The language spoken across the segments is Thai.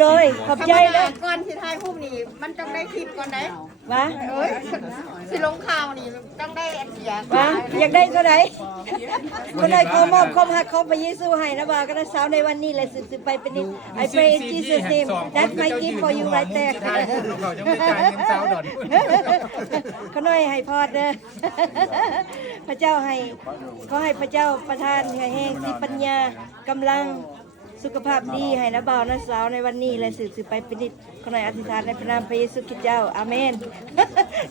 โดยขอบใจเด้อ ก่อนที่ทายพวกนี้มันต้องได้คลิปก่อนได้ วะ เอ้ยสิลงข่าวนี่ต้องได้อันเสียง วะอยากได้เท่าไหร่คนใดขอมอบความรักของพระเยซูให้นะบ่าวกันสาวในวันนี้แหละสืบไปเป็นนิด I pray in Jesus name that's my gift for you right there เขายังไม่จ่ายเงินเช้าดอน เขาหน่อยให้พอดเด้อพระเจ้าให้ขอให้พระเจ้าประทานให้แห่งสิปัญญากำลังสุขภาพดีให้นะบ่าวนะสาวในวันนี้และสืบไปเป็นนิดขอหน่อยอธิษฐานในพระนามพระเยซูคริสต์เจ้าอาเมน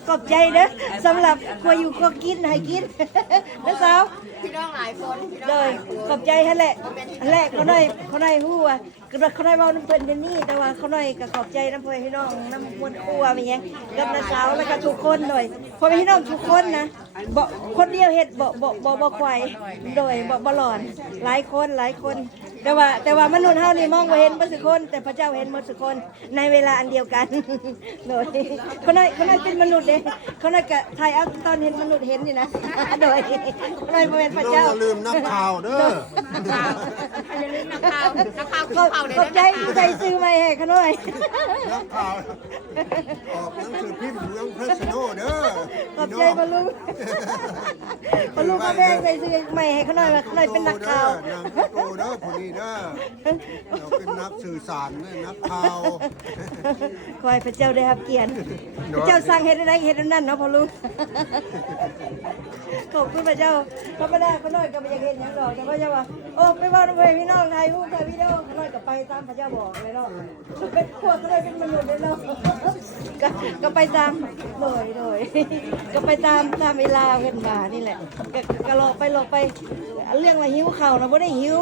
ขอบใจเด้อสำหรับครัวอยู่ครัวกินให้กิน นะสาว พี่น้องหลายคนพี่น้อง เล ห ย ลายคน ขอบใจฮะแหละเขาหน่อยฮู้ว่าเขาหน่อยเว้าน้ำเพิ่นเดี๋ยวนี้แต่ว่าเขาหน่อยก็ขอบใจน้ำเพิ่นพี่น้องน้ำมวลครัวมีหยังกับน้าสาวแล้วก็ทุกคนหน่อยเพราะพี่น้องทุกคนนะบ่คนเดียวเฮ็ดบ่ควายโดยบ่หลอนหลายคนแต่ว่ามนุษย์เฮานี่มองบ่เห็นบ่ทุกคนแต่พระเจ้าเห็นหมดทุกคนในเวลาอันเดียวกัน โดยเขาหน่อยเป็นมนุษย์เด้เขาหน่อยก็ถ่ายเอาตอนเห็นมนุษย์เห็นนี่นะ โดยเขาหน่อยบ่แม่นพระ น้อง เจ้า อย่าลืมนักข่าวเด้อ อย่าลืมนักข่าวกินข่าวเลย ขอบใจใส่ซื้อมาให้เขาหน่อย นักข่าวออกหนังสือพิมพ์เมืองเพชรโนเด้อ ขอบใจบอลลูนบอลลูนก็แม่ใส่ซื้อใหม่ให้เขาหน่อยว่าเขาหน่อยเป็นนักข่าว นางโตเด้อผู้นี้เด้อเราเป็นนักสื่อสารเด้อนักข่าว ขอให้พระเจ้าได้รับเกียรติพระเจ้าสร้างเฮ็ดอะไรเฮ็ดอันนั่นเนาะพอลูกขอบคุณพระเจ้าธรรมดาเขาหน่อยก็ไม่อยากเห็นอย่างดอกแต่พระเจ้าว่าโอ้ไปว่าน้องเพลงพี่น้องถ่ายรูปถ่ายวิดีโอเขาหน่อยก็ไปตามพระเจ้าบอกเลยเนาะเป็นพวกเขาหน่อยเป็นมนุษย์เลยเนาะก็ไปตามโดยก็ไปตามเวลาเพิ่นมานี่แหละก็หลอกไปเรื่องว่าหิวข้าวนะบ่ได้หิว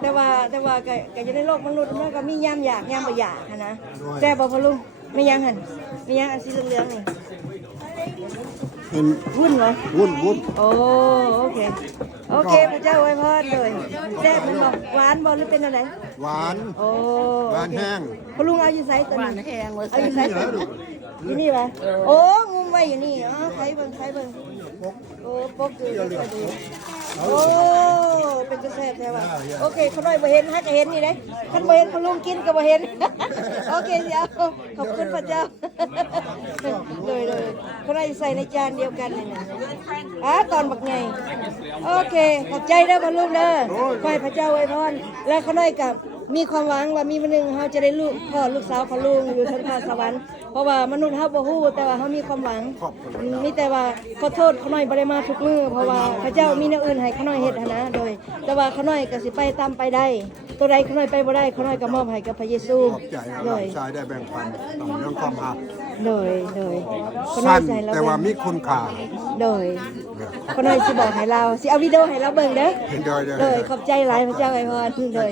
แต่ว่าก็อยู่ในโลกมนุษย์มันก็มียามอยากยามบ่อยากหั้นนะแซ่บบ่พ่อลุงไม่ยังหั่นไม่ยังอันสีเหลืองๆนี่ เป็น วุ่นเหรอ วุ่น โอ้โอเคพระเจ้าอวยพรเลยแซ่บมันบอกหวานบ่หรือเป็นอะไร หวาน โอ้ หวานแห้ง พ่อลุงเอาอยู่ไสตัวนี้เอาอยู่ไสอยู่นี่ป่ะโอ้งุมไว้อยู่นี่อ๋อใครเบิ่งโอ้ปกอยู่โอ้เป็นกระแสแท้ว่ะโอเคเขาน้อยบ่เห็นฮักเห็นนี่เด้คันบ่เห็นพ่อลุงกินก็บ่เห็น โอเคเดี๋ยวขอบคุณพระเจ้า เลยเขาน้อยใส่ในจานเดียวกันเลยนะตอนบักไงโอเคขอบใจเด้อพ่อลุงเด้อขอให้พระเจ้าอวยพรแล้วเขาน้อยกับมีความหวังว่ามีวันหนึ่งเขาจะได้ลูกพ่อลูกสาวของลุงอยู่ทั้งฟ้าสวรรค์เพราะว่ามนุษย์เขาบ่ฮู้แต่ว่าเขามีความหวังมีแต่ว่าขอโทษเขาน้อยบ่ได้มาทุกมื้อเพราะว่าพระเจ้ามีแนวอื่นให้เขาน้อยเฮ็ดหั้นนะโดย แต่ว่าเขาน้อยก็สิไปตามไปได้ ตัวใดเขาน้อยไปบ่ได้เขาน้อยก็มอบให้กับพระเยซู ขอบใจ โด เรา ย ชายได้แบ่งปันต่อเรื่องความหัก โดยเขาน้อ สั้ ย น ใส่แล้ว แต่ว่ามีคุณค่า โดยเขาน้อยสิบอกให้เราสิเอาวิดีโอให้เราเบิ่งเด้อ โดย โดยขอบใจหลายพระเจ้าอวยพรโดย